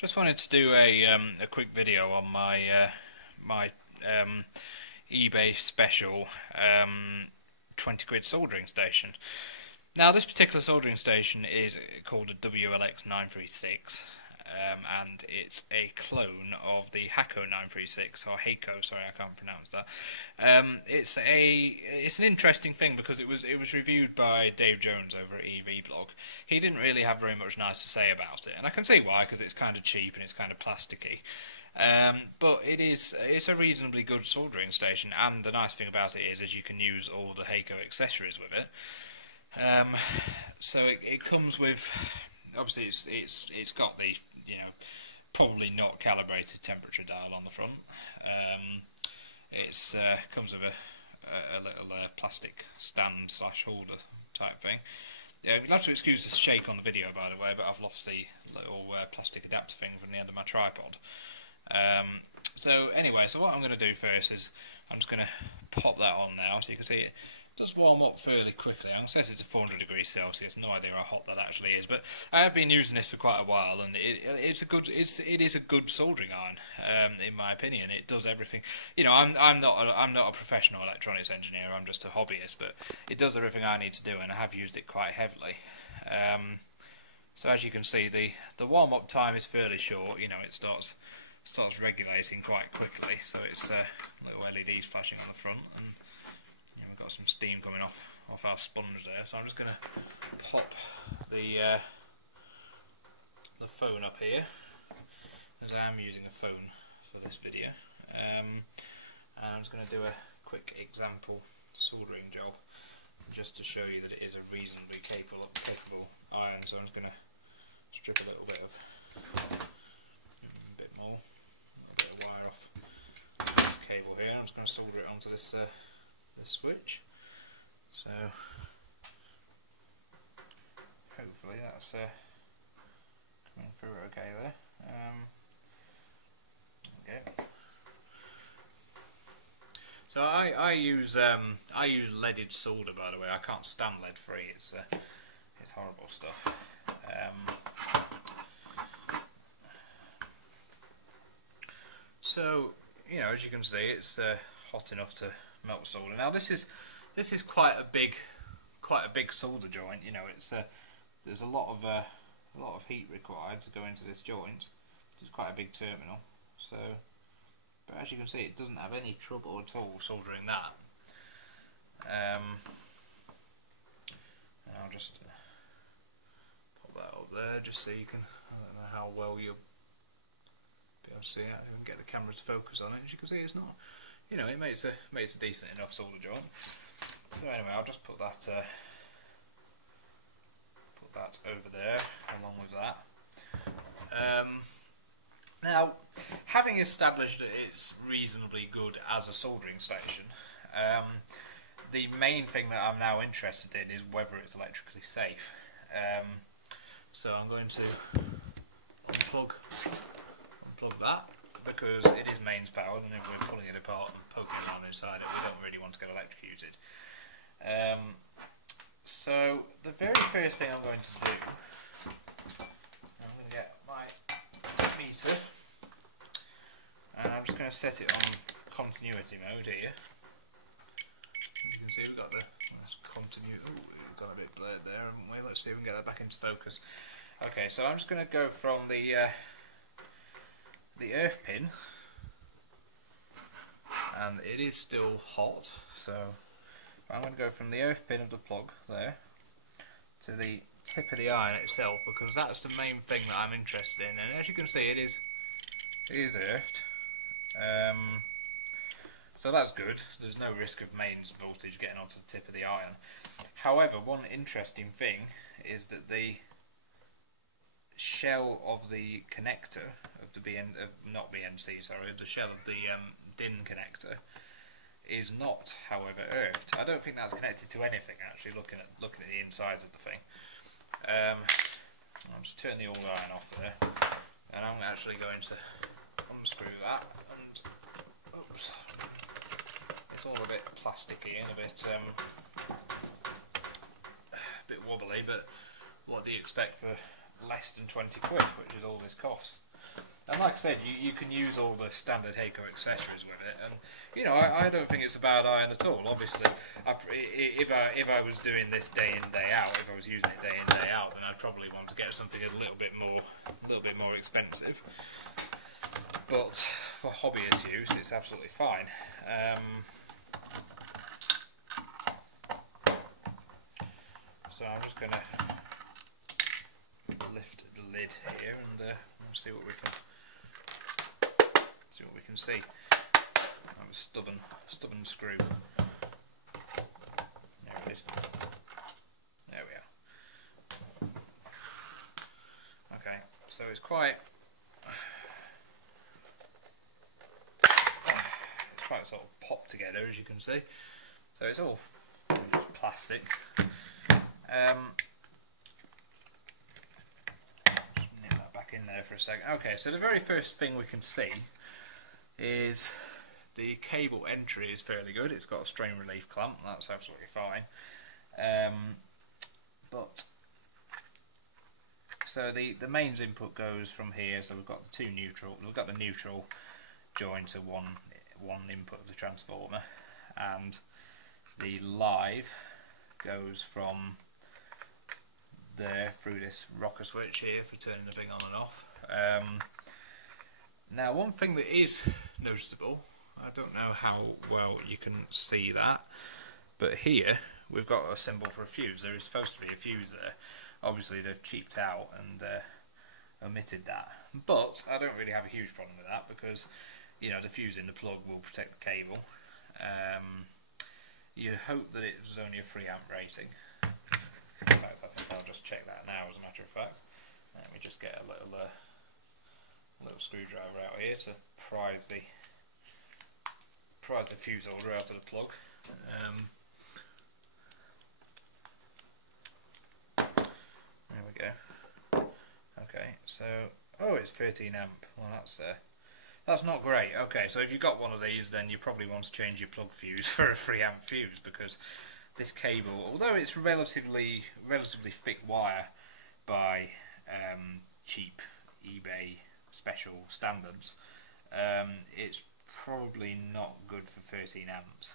Just wanted to do a quick video on my eBay special 20 quid soldering station. Now this particular soldering station is called a WLX 936 and it's a clone of the Hakko 936, or Hakko, sorry I can't pronounce that. It's an interesting thing because it was reviewed by Dave Jones over at EV Blog. He didn't really have very much nice to say about it, and I can see why, because it's kind of cheap and it's kind of plasticky. But it's a reasonably good soldering station, and the nice thing about it is you can use all the Hakko accessories with it. So it comes with, obviously it's got the, probably not calibrated temperature dial on the front. It comes with a little plastic stand / holder type thing. You'll have to excuse the shake on the video, by the way, but I've lost the little plastic adapter thing from the end of my tripod. So anyway, so what I'm going to do first is I'm just going to pop that on now, so you can see it does warm up fairly quickly. I'm going to set it to 400 degrees Celsius. No idea how hot that actually is, but I have been using this for quite a while, and it is a good soldering iron. In my opinion, it does everything. I'm not a professional electronics engineer. I'm just a hobbyist, but it does everything I need to do, and I have used it quite heavily. So as you can see, the warm up time is fairly short. It starts regulating quite quickly. So it's little LEDs flashing on the front, and we've got some steam coming off our sponge there. So I'm just going to pop the phone up here, as I am using a phone for this video, and I'm just going to do a quick example soldering job just to show you that it is a reasonably capable iron. So I'm just going to strip a little bit of wire off this cable here. I'm just going to solder it onto this switch. So hopefully that's coming through okay there. Okay. So I use leaded solder, by the way. I can't stand lead free. It's horrible stuff. So as you can see, it's hot enough to melt solder. Now this is quite a big solder joint. There's a lot of heat required to go into this joint. It's quite a big terminal. So, but as you can see, it doesn't have any trouble at all soldering that. And I'll just pop that up there, just so you can. I don't know how well you'll be able to see it. I can get the camera to focus on it. As you can see, it's not. It makes a decent enough solder joint. So anyway, I'll just put that over there along with that. Now, having established that it's reasonably good as a soldering station, the main thing that I'm now interested in is whether it's electrically safe. So I'm going to unplug that, because it is mains powered, and if we're pulling it apart and poking it on inside it, we don't really want to get electrocuted. So the very first thing I'm going to do, I'm going to get my meter, and I'm just going to set it on continuity mode here. You can see we've got the continuity. Oh, we've got a bit blurred there, haven't we? Let's see if we can get that back into focus. Okay, so I'm just going to go from the earth pin, and it is still hot, so I'm going to go from the earth pin of the plug there to the tip of the iron itself, because that's the main thing that I'm interested in. And as you can see, it is earthed, so that's good. There's no risk of mains voltage getting onto the tip of the iron. However, one interesting thing is that the shell of the connector of the the shell of the DIN connector is not, however, earthed. I don't think that's connected to anything actually. Looking at the insides of the thing, I'll just turn the old iron off there, and I'm actually going to unscrew that. And oops, it's all a bit plasticky and a bit wobbly, but what do you expect for less than 20 quid, which is all this costs? And like I said, you can use all the standard Hakko accessories with it, and you know I don't think it's a bad iron at all. Obviously, if I was doing this day in day out, if I was using it day in day out, then I'd probably want to get something a little bit more expensive. But for hobbyist use, it's absolutely fine. So I'm just going to lift the lid here and see what we can see. That was stubborn screw. There it is. There we are. Okay, so it's quite sort of popped together, as you can see. So it's all just plastic. Just nip that back in there for a second. Okay, so the very first thing we can see is the cable entry is fairly good. It's got a strain relief clamp, that's absolutely fine. So the mains input goes from here. So we've got the the neutral joined to one input of the transformer, and the live goes from there through this rocker switch here for turning the thing on and off. Now, one thing that is noticeable, I don't know how well you can see that, but here we've got a symbol for a fuse. There is supposed to be a fuse there. Obviously they've cheaped out and omitted that, but I don't really have a huge problem with that, because you know, the fuse in the plug will protect the cable. You hope that it was only a 3 amp rating. In fact, I think I'll just check that now, as a matter of fact. Let me just get a little screwdriver out here to prise the fuse holder out of the plug. There we go. Okay, so it's 13 amp. Well, that's not great. Okay, so if you've got one of these, then you probably want to change your plug fuse for a 3 amp fuse, because this cable, although it's relatively thick wire by cheap eBay special standards, it's probably not good for 13 amps.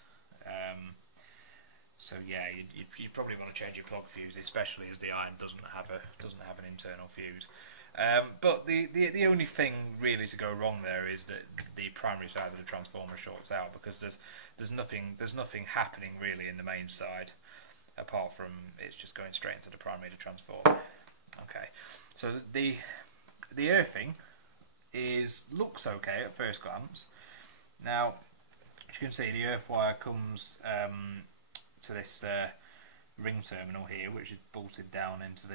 So yeah, you probably want to change your plug fuse, especially as the iron doesn't have an internal fuse. But the only thing really to go wrong there is that the primary side of the transformer shorts out, because there's nothing happening really in the main side, apart from it's just going straight into the primary of the transformer. Okay, so the earthing looks okay at first glance. Now, as you can see, the earth wire comes to this ring terminal here, which is bolted down into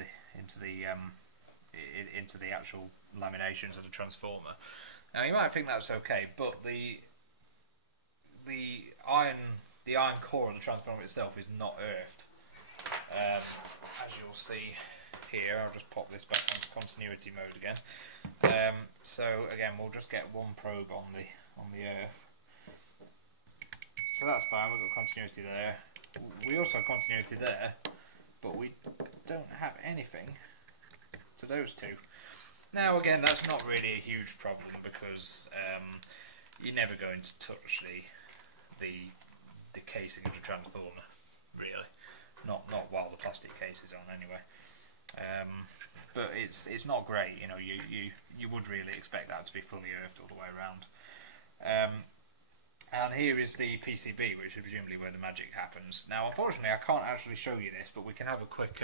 the actual laminations of the transformer. Now, you might think that's okay, but the iron core of the transformer itself is not earthed. As you'll see here, I'll just pop this back onto continuity mode again. So again, we'll just get one probe on the earth. So that's fine. We've got continuity there. We also have continuity there, but we don't have anything to those two. Now again, that's not really a huge problem, because you're never going to touch the casing of the transformer, really. Not while the plastic case is on, anyway. But it's not great. You know, you would really expect that to be fully earthed all the way around. And here is the PCB, which is presumably where the magic happens. Now, unfortunately, I can't actually show you this, but we can have a quick.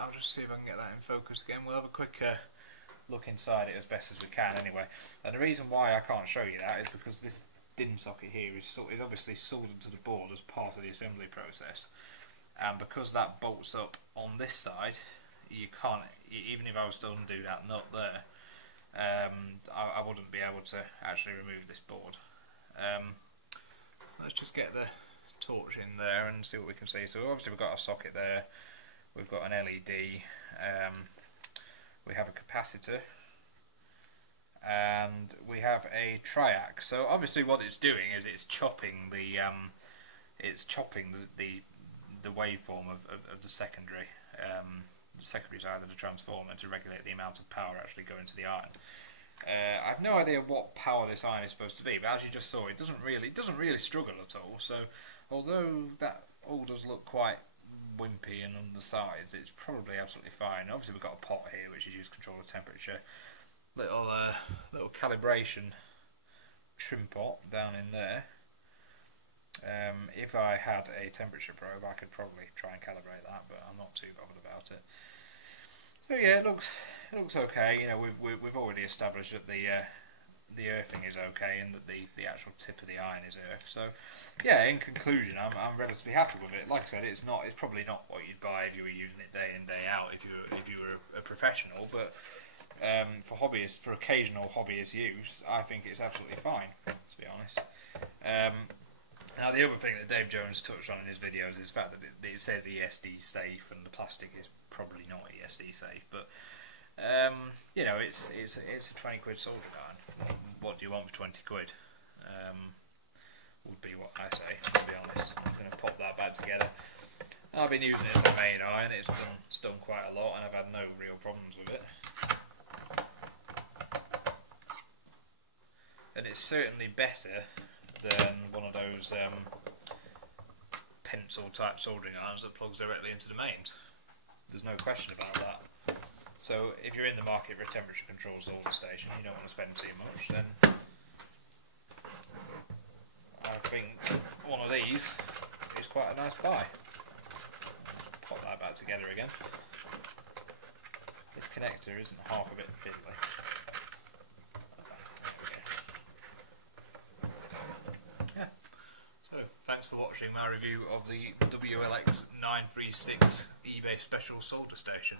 I'll just see if I can get that in focus again. We'll have a quick look inside it as best as we can, anyway. And the reason why I can't show you that is because this DIN socket here is obviously soldered to the board as part of the assembly process, and because that bolts up on this side, you can't. Even if I was to undo that nut there, I wouldn't be able to actually remove this board. Let's just get the torch in there and see what we can see. So obviously we've got a socket there, we've got an LED, we have a capacitor, and we have a triac. So obviously what it's doing is it's chopping the waveform of the secondary, secondary side of the transformer to regulate the amount of power actually going to the iron. I've no idea what power this iron is supposed to be, but as you just saw, it doesn't really struggle at all. So although that all does look quite wimpy and undersized, it's probably absolutely fine. Obviously we've got a pot here which is used to control the temperature. Little calibration trim pot down in there. If I had a temperature probe, I could probably try and calibrate that, but I'm not too bothered about it. So yeah, it looks okay. You know, we've already established that the earthing is okay and that the actual tip of the iron is earth. So yeah, in conclusion, I'm relatively happy with it. Like I said, it's probably not what you'd buy if you were using it day in day out if you were a professional, but for occasional hobbyist use, I think it's absolutely fine, to be honest. Now the other thing that Dave Jones touched on in his videos is the fact that it says ESD safe and the plastic is probably not ESD safe, but you know, it's a 20 quid soldering iron. What do you want for 20 quid? Would be what I say, to be honest. I'm going to pop that back together. I've been using it as my main iron. It's done quite a lot and I've had no real problems with it. And it's certainly better than one of those pencil type soldering irons that plugs directly into the mains. There's no question about that. So if you're in the market for a temperature control solder station, you don't want to spend too much, then I think one of these is quite a nice buy. Just pop that back together again. This connector isn't half a bit fiddly. Thanks for watching my review of the WLX 936 eBay Special Solder Station.